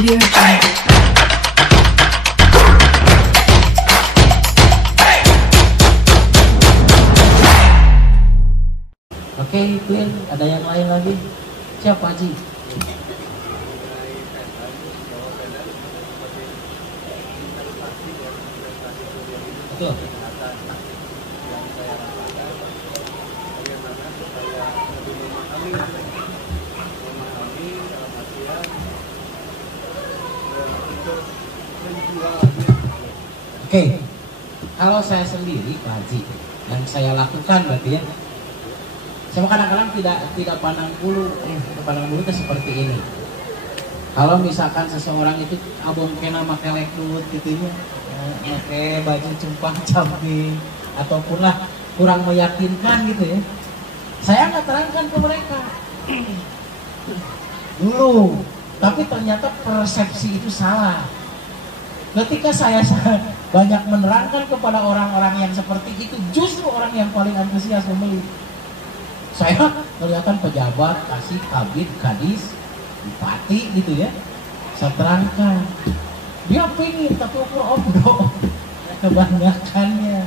Audio Jungle. Oke, clear. Ada yang lain lagi? Siapa Haji? Betul. Oke, kalau saya sendiri Pak Haji, yang saya lakukan berarti ya, saya kadang-kadang tidak pandang bulu, pandang bulu itu seperti ini. Kalau misalkan seseorang itu abang kena pakai lekut gitu ya, pakai baju cumpang camping ataupun lah kurang meyakinkan gitu ya, saya nggak terangkan ke mereka dulu, tapi ternyata persepsi itu salah. Ketika saya banyak menerangkan kepada orang-orang yang seperti itu, justru orang yang paling antusias membeli. Saya kelihatan pejabat, kasih, kabit, kadis, bupati gitu ya. Saya terangkan, dia pingin tapi obrol kebanyakannya.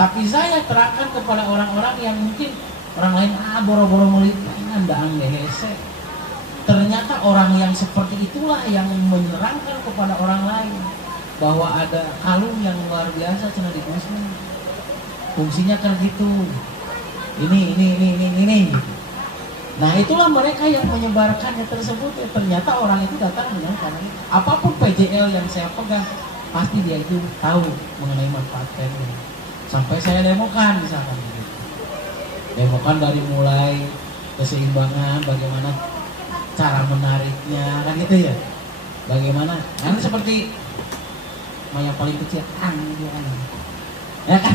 Tapi saya terangkan kepada orang-orang yang mungkin orang lain boro-boro melit, andaan hese. Ternyata orang yang seperti itulah yang menerangkan kepada orang lain bahwa ada kalung yang luar biasa cina di Gusmi. Fungsinya kan gitu. Ini. Nah itulah mereka yang menyebarkannya tersebut. Ternyata orang itu datang dengan karena apapun PJL yang saya pegang pasti dia itu tahu mengenai manfaatnya. Sampai saya demokan misalkan gitu. Demokan dari mulai keseimbangan, bagaimana cara menariknya kan gitu ya. Bagaimana? Kan seperti yang paling kecil ya kan?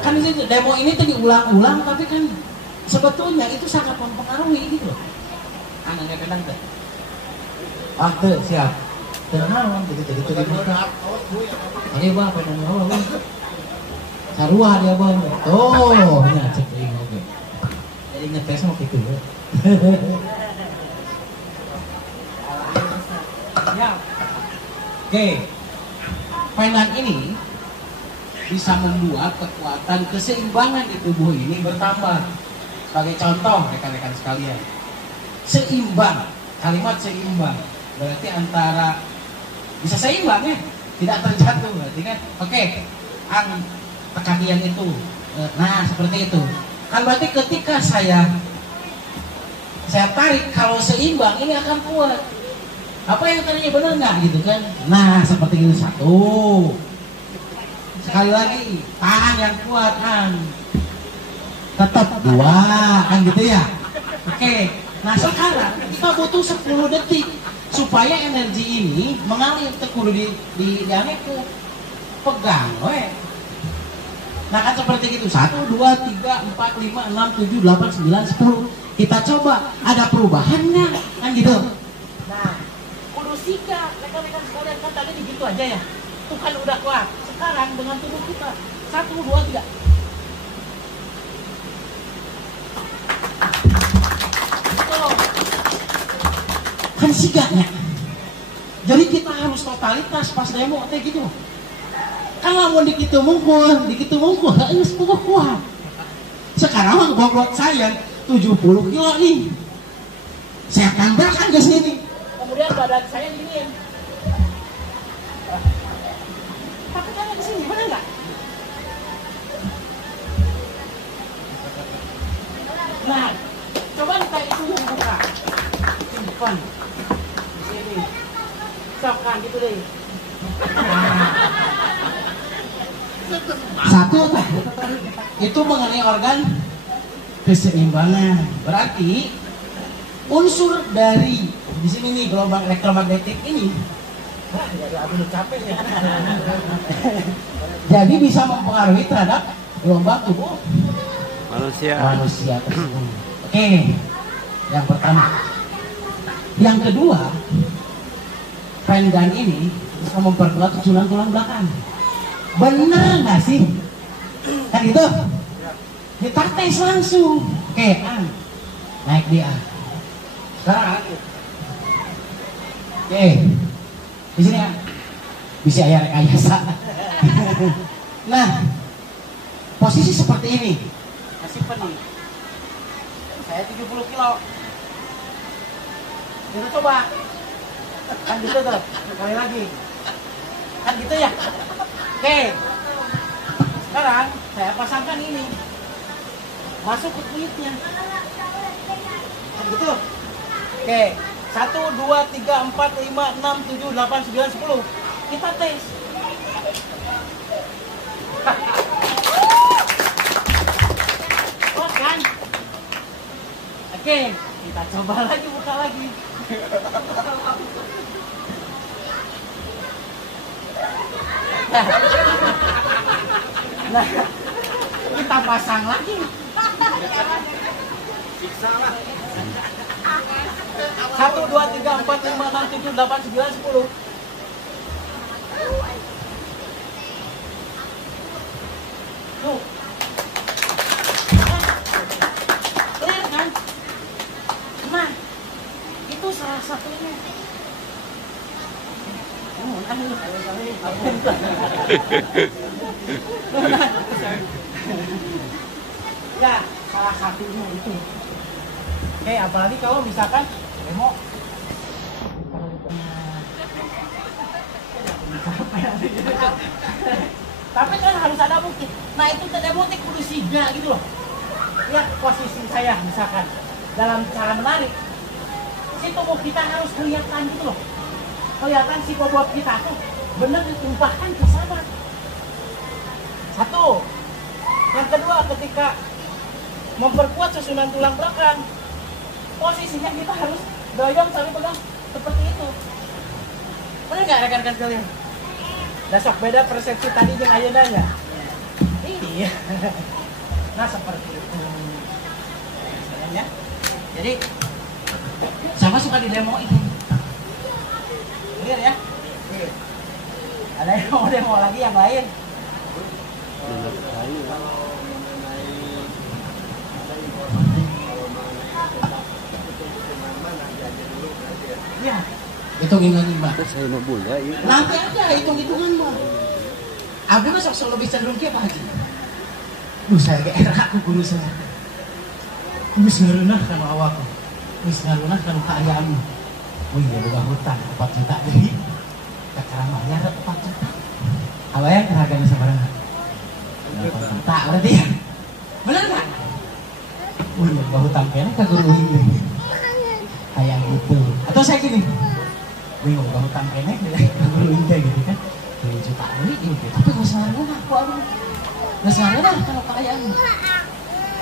Kan itu demo ini tuh diulang-ulang tapi kan sebetulnya itu sangat mempengaruhi gitu. Anaknya kadang tuh. Tuh siap. Tenang jadi buka. Ini bang pengen ngomong. Sarua dia bang. Oh, nya cek ini oke. Jadi ngetes mau gitu. Ya. Oke. Mainan ini bisa membuat kekuatan keseimbangan di tubuh ini bertambah. Sebagai contoh rekan-rekan sekalian, seimbang, kalimat seimbang berarti antara bisa seimbang ya, tidak terjatuh berarti kan. Oke, tekanan itu, nah seperti itu. Kan berarti ketika saya tarik, kalau seimbang ini akan kuat. Apa yang tadinya benar nggak gitu kan? Nah seperti itu satu. Sekali lagi tahan yang kuat kan. Tetap dua kan gitu ya. Oke. Nah sekarang kita butuh 10 detik supaya energi ini mengalir ke kudu di pegang, weh. Nah kan seperti itu 1, 2, 3, 4, 5, 6, 7, 8, 9, 10. Kita coba ada perubahannya kan gitu. Nah kudu siga rekan-rekan sekalian kan tadi begitu aja ya. Itu kan udah kuat. Sekarang dengan tubuh kita 1, 2, 3. Kan siganya. Jadi kita harus totalitas pas demo kayak gitu. Kan lamun dikitu mungkul, harus kuat. Sekarang mah bobot saya 70 kilo nih. Saya tambahkan ke sini. Kemudian badan saya gini. Pakai tangan ke sini, benar nggak? Nah, coba kita itu yang buka. Simpan. Di sini. Sokkan gitu deh. Satu, itu mengenai organ keseimbangan. Berarti unsur dari di sini nih gelombang elektromagnetik ini. Aduh capek ya. Jadi bisa mempengaruhi terhadap gelombang tubuh manusia tersebut. Oke, yang pertama. Yang kedua, pendan ini bisa memperkuat tulang belakang. Benar nggak sih? Kan gitu? Kita tes langsung. Oke, naik dia. Sekarang Oke, di sini ya bisa ya rekayasa. Nah, posisi seperti ini masih penuh. Saya 70 kilo. Kita coba. Kan gitu tuh, sekali lagi. Kan gitu ya. Oke. Sekarang saya pasangkan ini. Masuk ke kulitnya. Kan gitu. Oke. 1, 2, 3, 4, 5, 6, 7, 8, 9, 10. Kita tes. Oh kan? Oke, kita coba lagi, buka lagi. Nah, kita pasang lagi. Siksa lah. 1, 2, 3, 4, 5, 6, 7, 8, 9, 10. Tuh. Clear kan? Nah, itu salah satunya. Ya, salah satunya itu. Oke, apalagi kalau misalkan demo tapi kan harus ada bukti. Nah itu tidak bukti kudu siga gitu loh. Lihat posisi saya misalkan dalam cara menarik, si tubuh kita harus kelihatan gitu loh. Kelihatan si bobot kita tuh benar ditumpahkan ke sana. Satu. Yang kedua, ketika memperkuat susunan tulang belakang, posisinya kita harus doyong sampai pegang seperti itu. Benar nggak rekan-rekan sekalian? Dasok beda persepsi tadi yang ayeuna ya. Iya. Nah seperti itu. Ya. Jadi sama suka di demo itu. Clear ya? Ada yang mau demo lagi yang lain? Ya, hitung-hitungan mah. Saya mau bola ya. Nanti aja hitung-hitungan mah. Aku mah sok lebih cenderung kia Pak Haji. Saya kayak era aku guru saya. Wis ngareunah kana awakku. Wis ngareunah kana kaayaanmu. Oh iya boga hutang 4 juta deui. Kakaramahnya 4 juta. Awalnya harganya sabaraha? 4 juta berarti ya. Bener enggak? Oh iya boga hutang kene ka guru ini. Kayak gitu. Atau saya gini. Bingung boga hutang kene ka guru ini gitu kan. 2 juta deui gitu. Tapi geus ngareunah ku abang. Geus ngareunah kana kaayaanmu.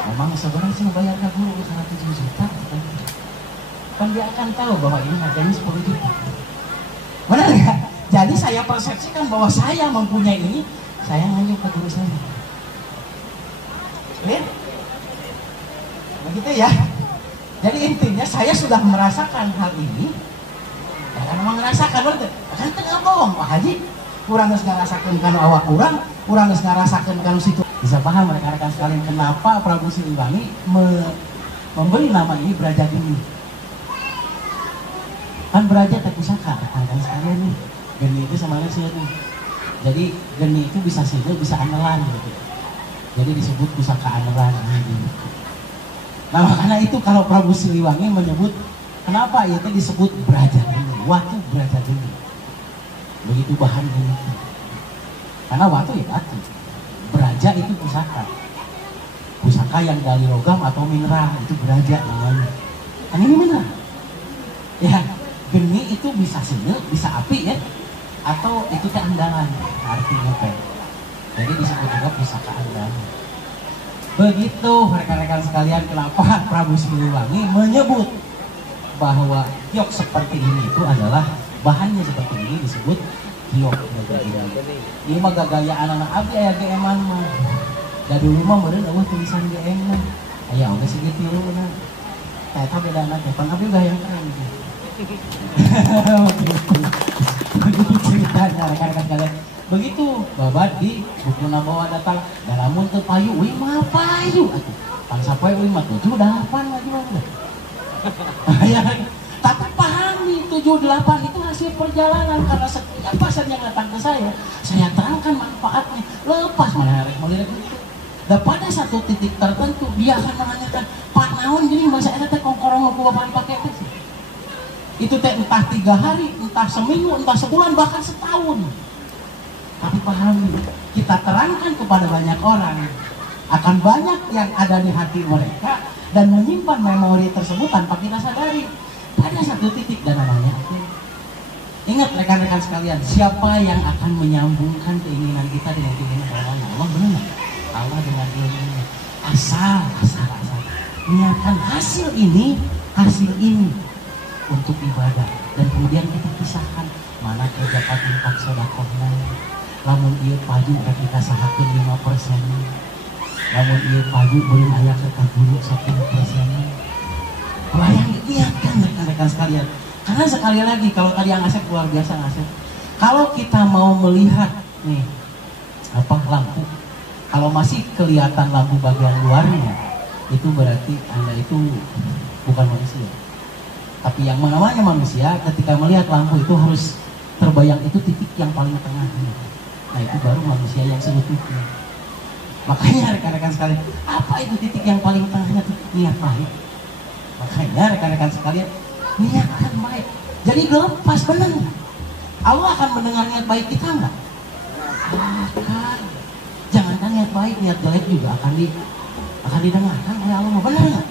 Memang sebenarnya sih bayar ke guru 107 juta kan dia akan tahu bahwa ini harganya 10 juta. Benar ya? Jadi saya persepsikan bahwa saya mempunyai ini, saya ngayuh ke guru saya. Lihat? Begitu ya? Jadi intinya saya sudah merasakan hal ini. Ya kan memang merasakan, berarti kan tengah bohong Pak Haji. Kurang geus ngarasakeun kana awak kurang geus ngarasakeun kana situ. Bisa paham rekan-rekan sekalian kenapa Prabu Siliwangi memberi nama ini Brajadini. Kan Braja teh pusaka, rekan-rekan sekalian nih. Geni itu sama sih nih. Jadi geni itu bisa sihir, bisa anelan gitu. Jadi disebut pusaka anelan gitu. Nah makanya itu kalau Prabu Siliwangi menyebut kenapa itu disebut Brajadini, watu Brajadini. Begitu bahan geni. Karena watu ya batu. Braja itu pusaka. Pusaka yang dari logam atau mineral itu braja namanya. Kan ini mineral. Ya, geni itu bisa sihir, bisa api ya. Atau itu teh andalan. Artinya apa? Jadi disebut juga pusaka andalan. Begitu rekan-rekan sekalian kenapa Prabu Siliwangi menyebut bahwa giok seperti ini itu adalah bahannya seperti ini disebut giok. Ini mah gagayaan anak abdi aya GM-an mah. Da dulu mah meureun eueuh tulisan GM mah. Aya oge segitu bener. Eta bedana teh pan abdi gayang keren. Ceritanya rekan-rekan sekalian. Begitu babat di buku bawa datang dalamun teu payu, euy mah payu atuh. Pan sapoe euy mah 7 8 lagi mah. Tapi pahami 7 8 itu hasil perjalanan karena setiap pasien yang datang ke saya terangkan manfaatnya. Lepas mana melihat itu. Dan pada satu titik tertentu dia akan menanyakan, Pak naon jadi masa eta teh kongkorong aku bapak pakai itu. Itu teh entah 3 hari, entah seminggu, entah sebulan, bahkan setahun. Tapi pahami, kita terangkan kepada banyak orang, akan banyak yang ada di hati mereka dan menyimpan memori tersebut tanpa kita sadari. Pada satu titik dan namanya ingat rekan-rekan sekalian, siapa yang akan menyambungkan keinginan kita dengan keinginan Allah? Allah benar. Allah dengan ilmunya. Asal niatkan hasil ini untuk ibadah dan kemudian kita pisahkan mana kerja infak sedekahna. Lamun ieu paju kita sahakeun 5%. Lamun ieu paju belum aya ke guru 10%. Bayang niatkan rekan-rekan sekalian. Karena sekali lagi kalau tadi yang Asep luar biasa Asep. Kalau kita mau melihat nih lampu, kalau masih kelihatan lampu bagian luarnya, itu berarti Anda itu bukan manusia. Tapi yang namanya manusia ketika melihat lampu itu harus terbayang itu titik yang paling tengah. Nah itu baru manusia yang seutuhnya. Makanya rekan-rekan sekalian, apa itu titik yang paling tengahnya itu? Niat baik. Makanya rekan-rekan sekalian, niatkan baik. Jadi lepas benar. Allah akan mendengar niat baik kita enggak? Akan. Jangankan niat baik, niat jelek juga akan didengarkan oleh Allah. Benar nggak?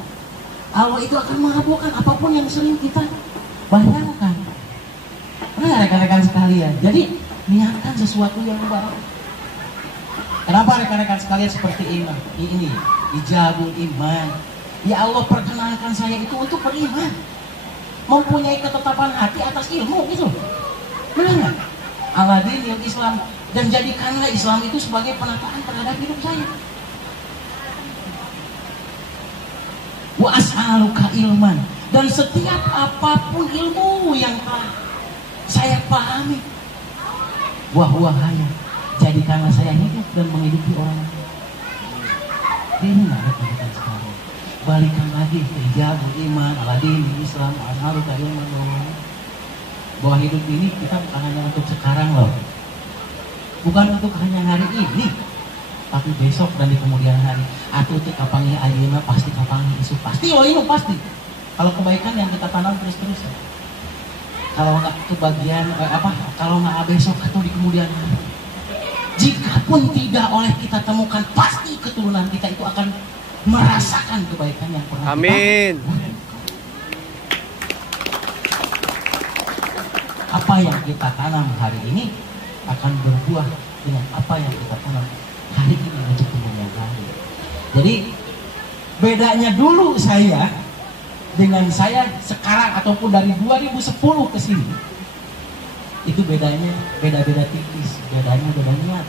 Allah itu akan mengabulkan apapun yang sering kita bayangkan. Benar rekan-rekan sekalian. Jadi niatkan sesuatu yang baik. Kenapa rekan-rekan sekalian seperti ini? Ijabul iman. Ya Allah perkenankan saya itu untuk beriman, mempunyai ketetapan hati atas ilmu gitu. Benar nggak? Aladin yang Islam, dan jadikanlah Islam itu sebagai penataan terhadap hidup saya. Wa as'aluka ilman, dan setiap apapun ilmu yang telah saya pahami, wahwahaya, jadikanlah saya hidup dan menghidupi orang lain. Ini nggak rekan-rekan sekalian. Balikan lagi hijab, iman, aladin, Islam, as'aluka ilman, bahwa hidup ini kita bukan hanya untuk sekarang loh. Bukan untuk hanya hari ini, tapi besok dan di kemudian hari. Atau untuk kapannya ayeuna pasti kapannya isu pasti loh ini pasti. Kalau kebaikan yang kita tanam terus-terus. Kalau nggak kebagian kalau nggak besok atau di kemudian hari. Jikapun tidak oleh kita temukan, pasti keturunan kita itu akan merasakan kebaikan yang pernah amin. Apa yang kita tanam hari ini akan berbuah dengan apa yang kita tanam hari ini menuju kemudian hari. Jadi bedanya dulu saya dengan saya sekarang ataupun dari 2010 ke sini itu beda-beda tipis, bedanya niat.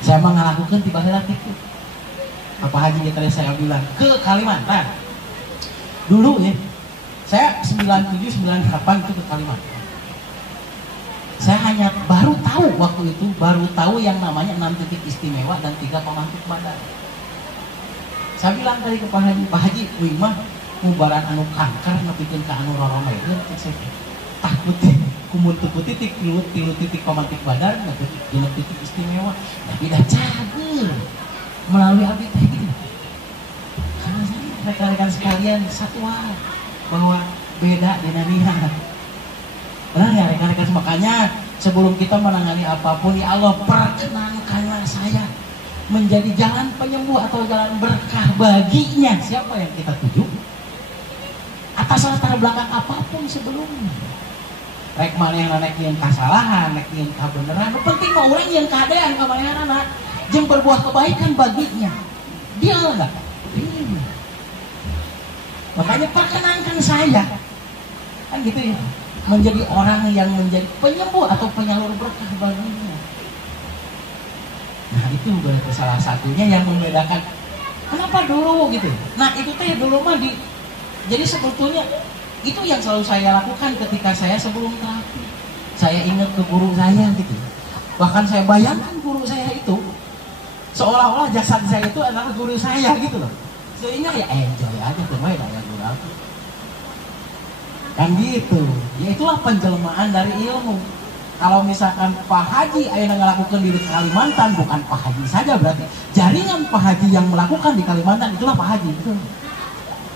Saya mengelakukan tiba-tiba itu. Apa Haji tadi saya bilang ke Kalimantan. Dulu ya, saya 97, 98 itu ke Kalimantan. Saya hanya baru tahu yang namanya 6 titik istimewa dan 3 pemantik badan. Saya bilang tadi ke Pak Haji, wimah mubaran anu kanker nepikeun ka anu roromeun saya takut kumuntu titik tilu titik pemantik badan dina titik istimewa tapi dah cager melalui abdi teh gitu. Karena rekan-rekan sekalian satu hal bahwa beda dina niat. Benar ya rekan-rekan, makanya sebelum kita menangani apapun ya Allah perkenankanlah saya menjadi jalan penyembuh atau jalan berkah baginya. Siapa yang kita tuju? Atas latar belakang apapun sebelumnya. Rek mana yang yang kesalahan, rek yang kebenaran. Penting mah orang yang keadaan kebenaran anak yang berbuah kebaikan baginya. Dia enggak? Iya. Makanya perkenankan saya. Kan gitu ya. Menjadi orang yang menjadi penyembuh atau penyalur berkah baginya. Nah itu berarti salah satunya yang membedakan. Kenapa dulu gitu? Nah itu teh dulu mah jadi sebetulnya itu yang selalu saya lakukan ketika saya sebelum terapi. Saya ingat ke guru saya gitu. Bahkan saya bayangkan guru saya itu seolah-olah jasad saya itu adalah guru saya gitu loh. Sehingga ya enjoy aja tuh main dengan guru aku. Kan gitu. Ya itulah penjelmaan dari ilmu. Kalau misalkan Pak Haji ayo ngelakukan di Kalimantan, bukan Pak Haji saja, berarti jaringan Pak Haji yang melakukan di Kalimantan itulah Pak Haji.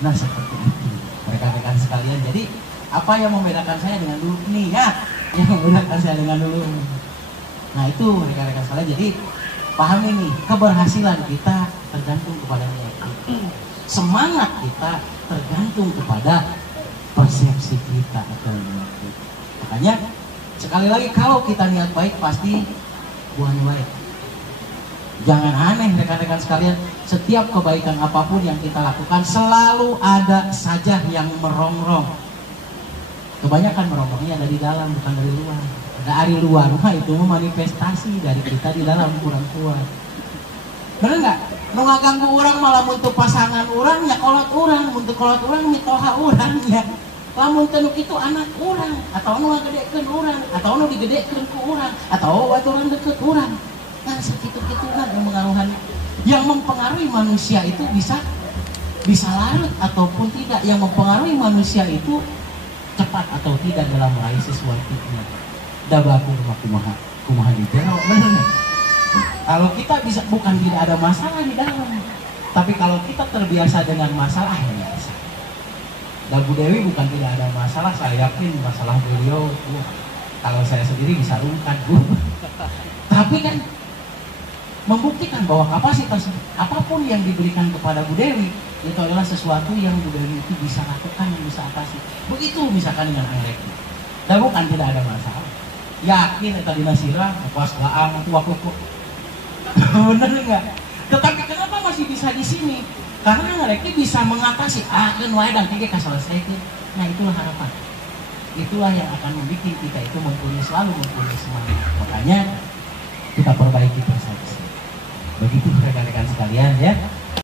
Nah seperti itu rekan-rekan sekalian. Jadi apa yang membedakan saya dengan dulu? Niat yang membedakan saya dengan dulu. Nah itu rekan-rekan sekalian. Jadi paham ini, keberhasilan kita tergantung kepada niat kita. Semangat kita tergantung kepada persepsi kita atau niat kita. Makanya sekali lagi kalau kita niat baik pasti buahnya baik. Jangan aneh rekan-rekan sekalian, setiap kebaikan apapun yang kita lakukan selalu ada saja yang merongrong. Kebanyakan merongrongnya dari dalam bukan dari luar. Dari luar mah itu manifestasi dari kita di dalam kurang kuat. Bener nggak? Nu ngaganggu orang malah untuk pasangan orang ya kolot orang, untuk kolot orang mitoha orang ya. Lamun tenuk itu anak orang, atau nu ngagedekeun orang, atau nu digedekeun ku orang, atau orang deket orang. Nah segitu-gitulah yang mengaruhi, yang mempengaruhi manusia itu bisa larut ataupun tidak. Yang mempengaruhi manusia itu cepat atau tidak dalam meraih sesuatu. Dabaku kumaha di jero, bener. Kalau kita bisa, bukan tidak ada masalah di dalam, tapi kalau kita terbiasa dengan masalah ya biasa. Bu Dewi bukan tidak ada masalah, saya yakin masalah beliau kalau saya sendiri bisa rungkat Bu. Tapi kan membuktikan bahwa kapasitas apapun yang diberikan kepada Bu Dewi itu adalah sesuatu yang Bu Dewi itu bisa lakukan, yang bisa atasi. Begitu misalkan dengan Anggrek. Dan bukan tidak ada masalah. Yakin tadi nasirah, pas laang, waktu bener enggak? Tetapi kenapa masih bisa di sini? Karena mereka bisa mengatasi akan wae dan tiga kaselesaikan. Nah itulah harapan. Itulah yang akan membuat kita itu selalu mempunyai semangat. Makanya kita perbaiki persepsi. Begitu rekan-rekan sekalian ya.